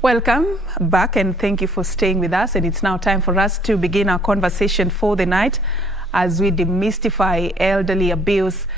Welcome back and thank you for staying with us. And it's now time for us to begin our conversation for the night as we demystify elderly abuse.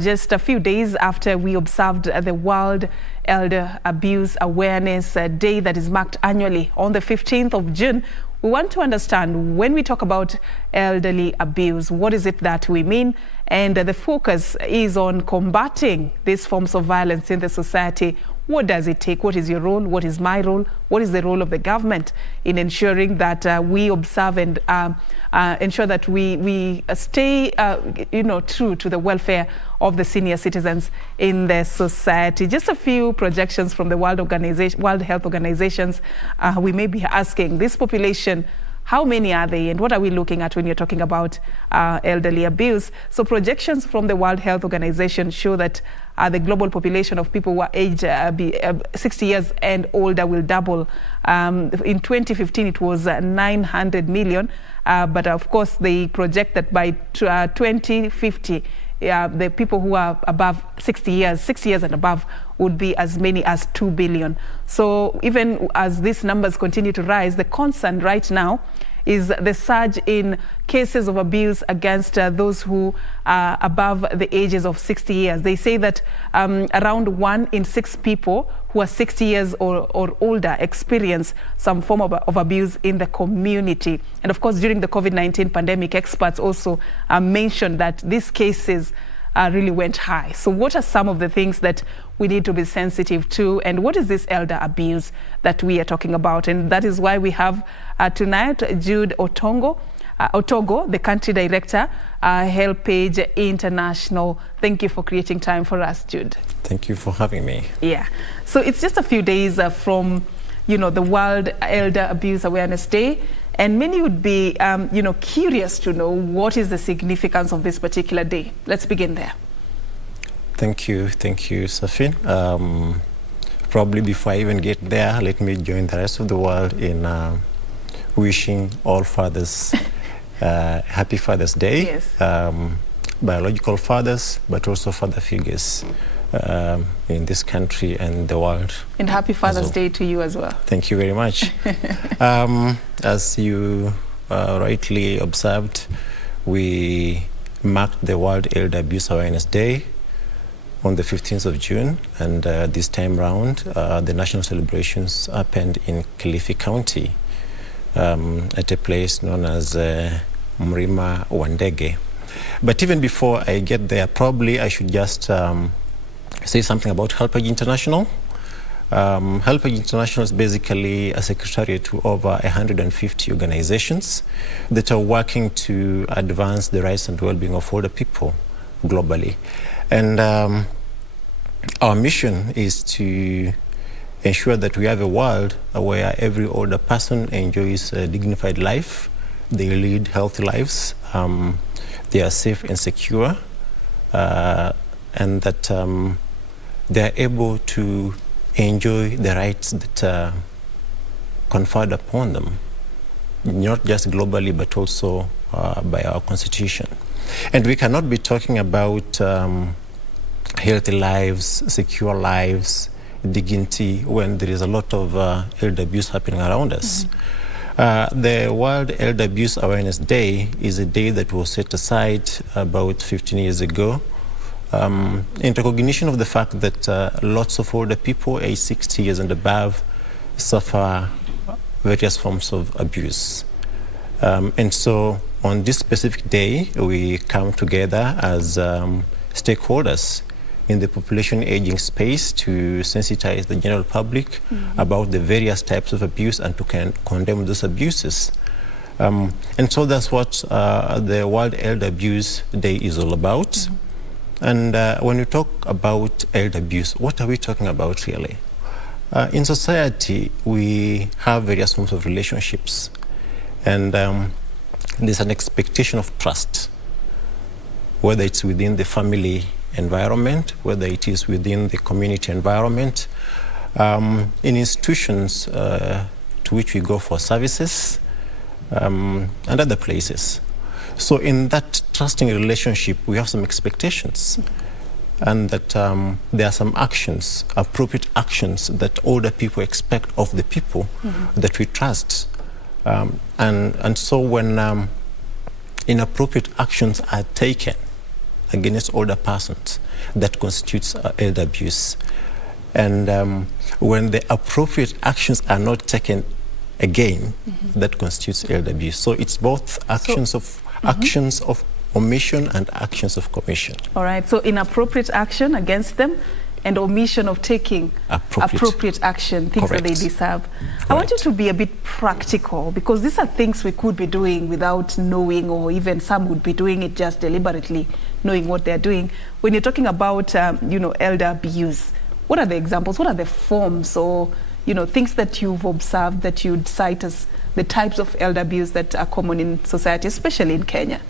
Just a few days after we observed the World Elder Abuse Awareness Day that is marked annually on the 15th of June, we want to understand, when we talk about elderly abuse, what is it that we mean? And the focus is on combating these forms of violence in the society. What does it take? What is your role? What is my role? What is the role of the government in ensuring that we observe and ensure that we stay, true to the welfare of the senior citizens in the society? Just a few projections from the World Health Organizations. We may be asking, this population, how many are they and what are we looking at when you're talking about elderly abuse? So projections from the World Health Organization show that the global population of people who are aged 60 years and older will double. In 2015, it was 900 million. But of course, they project that by 2050, the people who are above 60 years and above would be as many as 2 billion. So even as these numbers continue to rise, the concern right now is the surge in cases of abuse against those who are above the ages of 60 years. They say that around 1 in 6 people who are 60 years or older experience some form of abuse in the community. And of course, during the COVID-19 pandemic, experts also mentioned that these cases really went high. So what are some of the things that we need to be sensitive to, and what is this elder abuse that we are talking about? And that is why we have tonight Jude Otogo, the country director, HelpAge International. Thank you for creating time for us, Jude. Thank you for having me. Yeah. So it's just a few days from, the World Elder Abuse Awareness Day. And many would be, curious to know what is the significance of this particular day. Let's begin there. Thank you, Serfine. Probably before I even get there, let me join the rest of the world in wishing all fathers happy Father's Day. Yes. Biological fathers, but also father figures in this country and the world. And happy Father's Day to you as well. Thank you very much. As you rightly observed, we marked the World Elder Abuse Awareness Day on the 15th of June, and this time round, the national celebrations happened in Kilifi County at a place known as Mrima Wandege. But even before I get there, probably I should just say something about HelpAge International. HelpAge International is basically a secretariat to over 150 organizations that are working to advance the rights and well-being of older people globally. And our mission is to ensure that we have a world where every older person enjoys a dignified life, they lead healthy lives, they are safe and secure, and that they are able to enjoy the rights that are conferred upon them, not just globally, but also by our Constitution. And we cannot be talking about healthy lives, secure lives, dignity, when there is a lot of elder abuse happening around us. The World Elder Abuse Awareness Day is a day that was set aside about 15 years ago in recognition of the fact that lots of older people aged 60 years and above suffer various forms of abuse. And so on this specific day, we come together as stakeholders in the population aging space to sensitize the general public about the various types of abuse and to condemn those abuses. And so that's what the World Elder Abuse Day is all about. And when we talk about elder abuse, what are we talking about really? In society, we have various forms of relationships, and there's an expectation of trust, whether it's within the family environment, whether it is within the community environment, in institutions to which we go for services, and other places. So in that trusting relationship, we have some expectations. and that there are some actions, appropriate actions that older people expect of the people that we trust. And so when inappropriate actions are taken against older persons, that constitutes elder abuse. And when the appropriate actions are not taken again, that constitutes elder abuse. So it's both actions of omission and actions of commission. All right, so inappropriate action against them and omission of taking appropriate action, things that they deserve. Correct. I want you to be a bit practical, because these are things we could be doing without knowing, or even some would be doing it just deliberately, knowing what they're doing. When you're talking about, elder abuse, what are the examples? What are the forms, or, things that you've observed that you'd cite as the types of elder abuse that are common in society, especially in Kenya?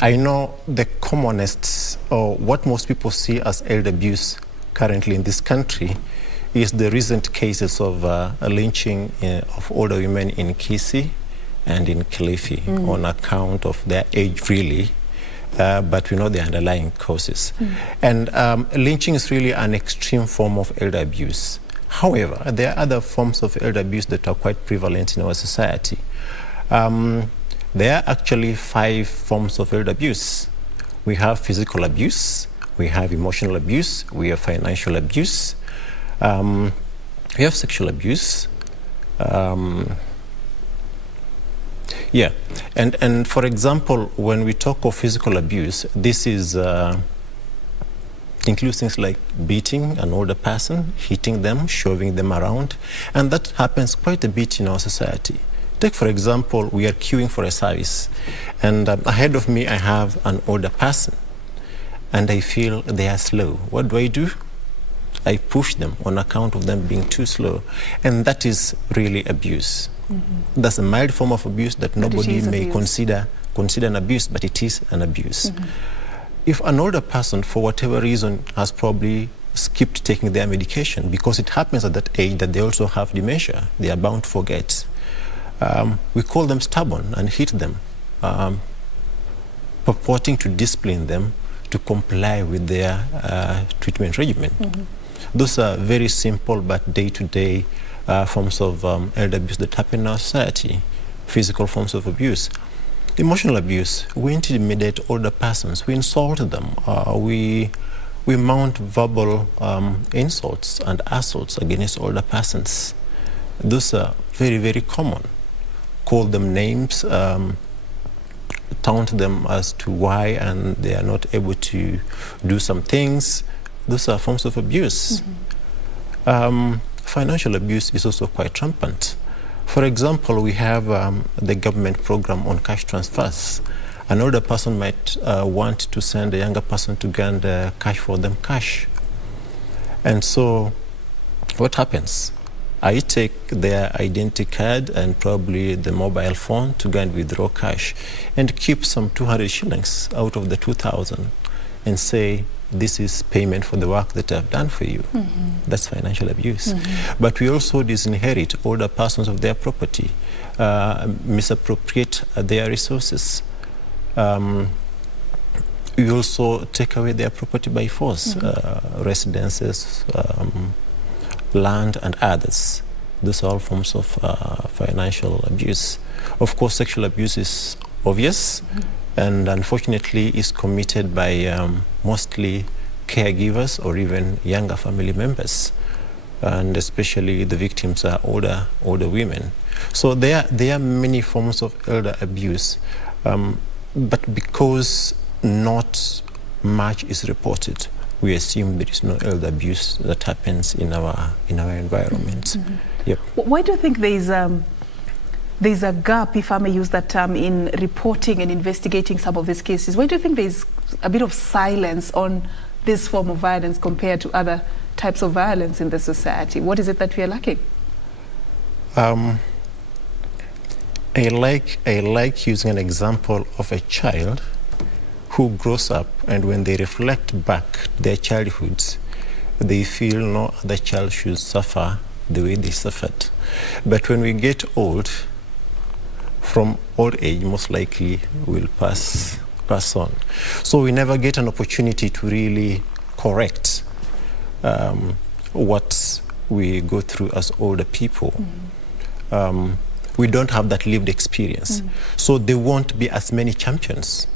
I know the commonest, or what most people see as elder abuse currently in this country, is the recent cases of lynching of older women in Kisii and in Kilifi on account of their age, really, but we know the underlying causes. And lynching is really an extreme form of elder abuse. However, there are other forms of elder abuse that are quite prevalent in our society. There are actually 5 forms of elder abuse. We have physical abuse, we have emotional abuse, we have financial abuse, we have sexual abuse. And for example, when we talk of physical abuse, this is includes things like beating an older person, hitting them, shoving them around, and that happens quite a bit in our society. Take, for example, we are queuing for a service, and ahead of me I have an older person, and I feel they are slow. What do? I push them on account of them being too slow, and that is really abuse. That's a mild form of abuse that nobody may consider an abuse, but it is an abuse. If an older person, for whatever reason, has probably skipped taking their medication, because it happens at that age that they also have dementia, they are bound to forget. We call them stubborn and hit them, purporting to discipline them to comply with their treatment regimen. Those are very simple but day-to-day forms of elder abuse that happen in our society, physical forms of abuse. Emotional abuse, we intimidate older persons, we insult them, we mount verbal insults and assaults against older persons. Those are very, very common. Call them names, taunt them as to why and they are not able to do some things. Those are forms of abuse. Financial abuse is also quite rampant. For example, we have the government program on cash transfers. An older person might want to send a younger person to get cash for them, cash. And so what happens? I take their identity card and probably the mobile phone to go and withdraw cash and keep some 200 shillings out of the 2,000 and say, this is payment for the work that I've done for you. That's financial abuse. But we also disinherit older persons of their property, misappropriate their resources. We also take away their property by force, residences, land and others. Those are all forms of financial abuse. Of course, sexual abuse is obvious and unfortunately is committed by mostly caregivers or even younger family members. And especially the victims are older women. So there are many forms of elder abuse, but because not much is reported, we assume there is no elder abuse that happens in our environment. Yep. Why do you think there's a gap, if I may use that term, in reporting and investigating some of these cases? Why do you think there's a bit of silence on this form of violence compared to other types of violence in the society? What is it that we are lacking? I like using an example of a child who grows up, and when they reflect back their childhoods, they feel no other child should suffer the way they suffered. But when we get old, from old age, most likely we'll pass pass on. So we never get an opportunity to really correct what we go through as older people. We don't have that lived experience. So there won't be as many champions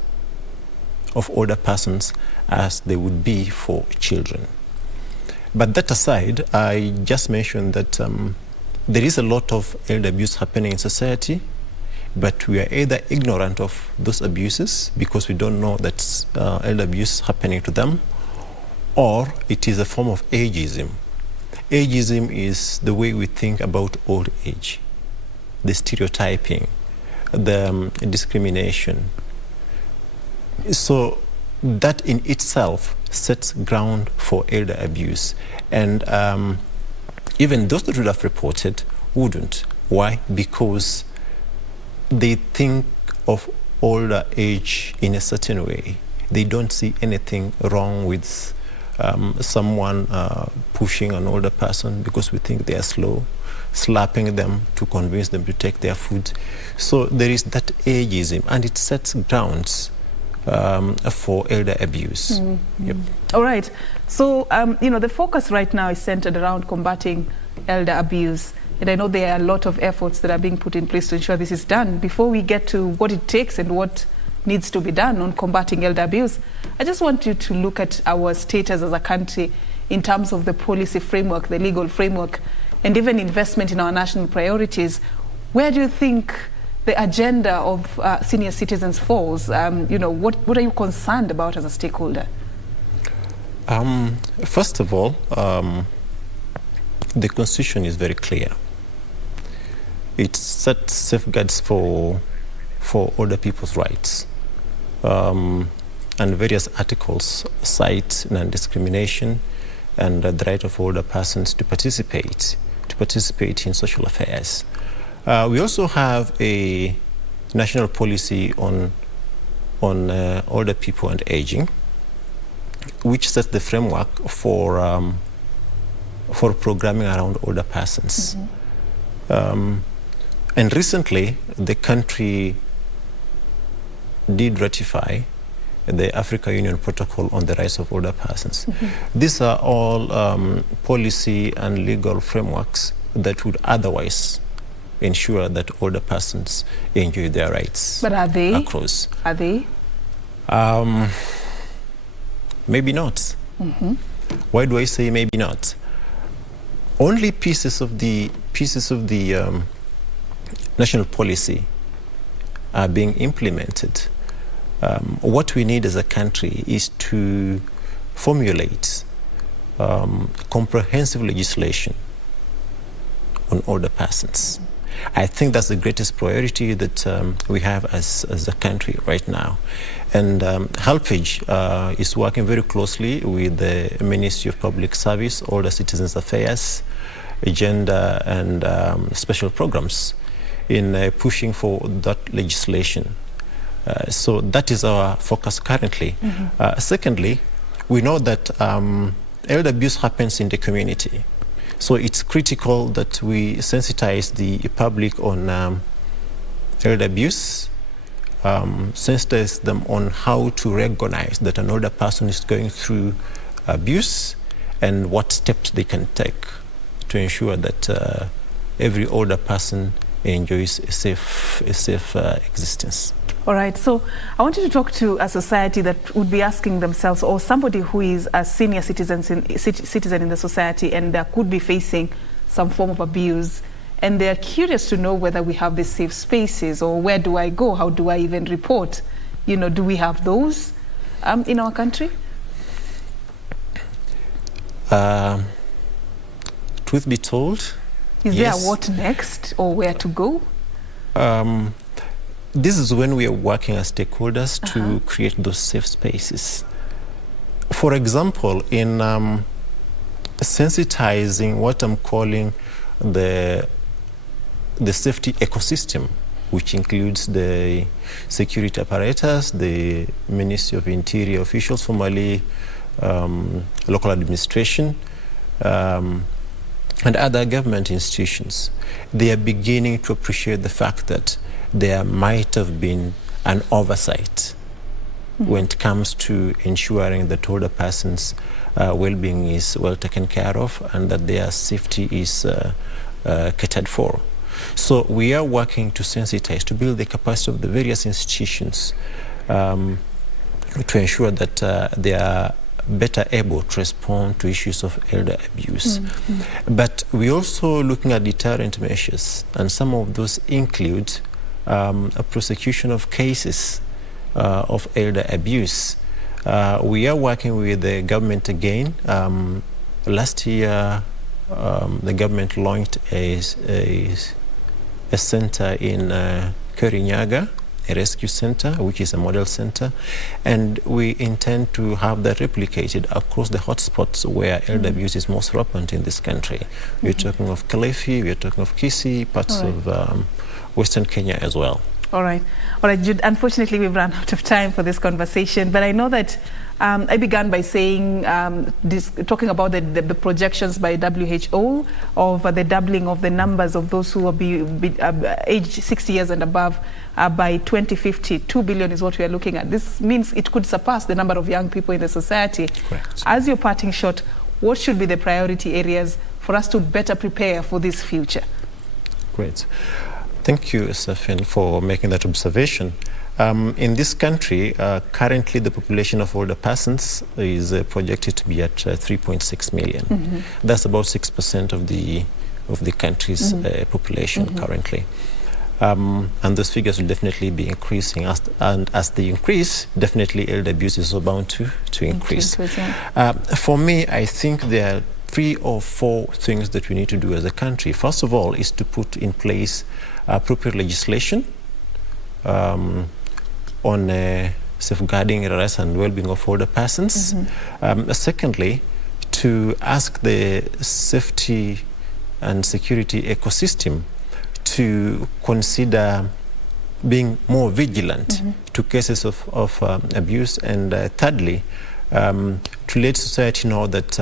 of older persons as there would be for children. But that aside, I just mentioned that there is a lot of elder abuse happening in society, but we are either ignorant of those abuses because we don't know that elder abuse is happening to them, or it is a form of ageism. Ageism is the way we think about old age, the stereotyping, the discrimination. So that in itself sets ground for elder abuse. And even those that would have reported wouldn't. Why? Because they think of older age in a certain way. They don't see anything wrong with someone pushing an older person because we think they are slow, slapping them to convince them to take their food. So there is that ageism, and it sets grounds for elder abuse. Yep. All right. So, the focus right now is centered around combating elder abuse. And I know there are a lot of efforts that are being put in place to ensure this is done. Before we get to what it takes and what needs to be done on combating elder abuse, I just want you to look at our status as a country in terms of the policy framework, the legal framework, and even investment in our national priorities. Where do you think the agenda of senior citizens falls? What are you concerned about as a stakeholder? First of all, the Constitution is very clear. It sets safeguards for older people's rights. And various articles cite non-discrimination and the right of older persons to participate in social affairs. We also have a national policy on older people and aging, which sets the framework for programming around older persons. And recently, the country did ratify the Africa Union Protocol on the Rights of Older Persons. These are all policy and legal frameworks that would otherwise ensure that older persons enjoy their rights. But are they? Across. Are they? Maybe not. Why do I say maybe not? Only pieces of the national policy are being implemented. What we need as a country is to formulate comprehensive legislation on older persons. I think that's the greatest priority that we have as a country right now. And HelpAge is working very closely with the Ministry of Public Service, Older Citizens Affairs, Gender and Special Programs in pushing for that legislation. So that is our focus currently. Secondly, we know that elder abuse happens in the community. So it's critical that we sensitize the public on elder abuse, sensitize them on how to recognize that an older person is going through abuse and what steps they can take to ensure that every older person enjoys a safe existence. All right, so I want you to talk to a society that would be asking themselves, or somebody who is a senior citizen in the society and that could be facing some form of abuse, and they're curious to know whether we have these safe spaces, or where do I go? How do I even report? Do we have those in our country? Truth be told, is yes. there what next, or where to go? This is when we are working as stakeholders to create those safe spaces. For example, in sensitizing what I'm calling the safety ecosystem, which includes the security apparatus, the Ministry of Interior officials, formerly local administration, and other government institutions. They are beginning to appreciate the fact that there might have been an oversight when it comes to ensuring that older persons' well-being is well taken care of and that their safety is catered for. So we are working to sensitize, to build the capacity of the various institutions to ensure that they are better able to respond to issues of elder abuse. But we're also looking at deterrent measures, and some of those include a prosecution of cases of elder abuse. We are working with the government again. Last year, the government launched a center in Kirinyaga, a rescue center, which is a model center, and we intend to have that replicated across the hotspots where elder abuse is most rampant in this country. We're talking of Kilifi, we're talking of Kisii, parts of Western Kenya as well. All right, Jude, unfortunately we've run out of time for this conversation, but I know that I began by saying, talking about the projections by WHO of the doubling of the numbers of those who are aged 60 years and above by 2050. 2 billion is what we are looking at. This means it could surpass the number of young people in the society. Correct. As you're parting shot, what should be the priority areas for us to better prepare for this future? Great. Thank you, Serfine, for making that observation. In this country, currently the population of older persons is projected to be at 3.6 million. That's about 6% of the country's population currently. And those figures will definitely be increasing. And as they increase, definitely elder abuse is bound to increase. For me, I think there are 3 or 4 things that we need to do as a country. First of all is to put in place appropriate legislation on safeguarding the rights and well-being of older persons. Secondly, to ask the safety and security ecosystem to consider being more vigilant to cases of abuse. And thirdly, to let society know that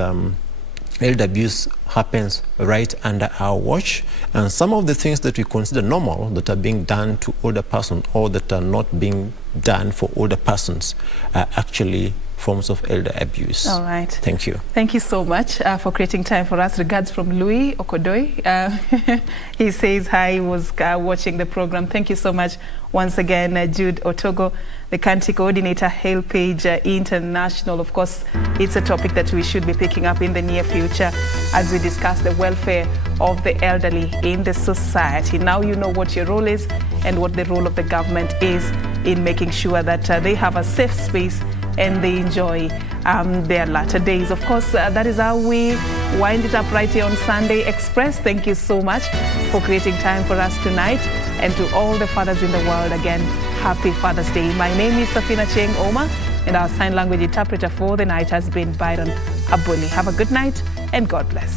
elder abuse happens right under our watch, and some of the things that we consider normal that are being done to older persons or that are not being done for older persons are actually forms of elder abuse. All right. Thank you. Thank you so much for creating time for us. Regards from Louis Okodoi. He says hi, he was watching the program. Thank you so much once again, Jude Otogo, the country coordinator, HelpAge International. Of course, it's a topic that we should be picking up in the near future as we discuss the welfare of the elderly in the society. Now you know what your role is and what the role of the government is in making sure that they have a safe space and they enjoy their latter days. Of course, that is how we wind it up right here on Sunday Express. Thank you so much for creating time for us tonight. And to all the fathers in the world, again, happy Father's Day. My name is Serfine Achieng Oma, and our sign language interpreter for the night has been Byron Abuli. Have a good night and God bless.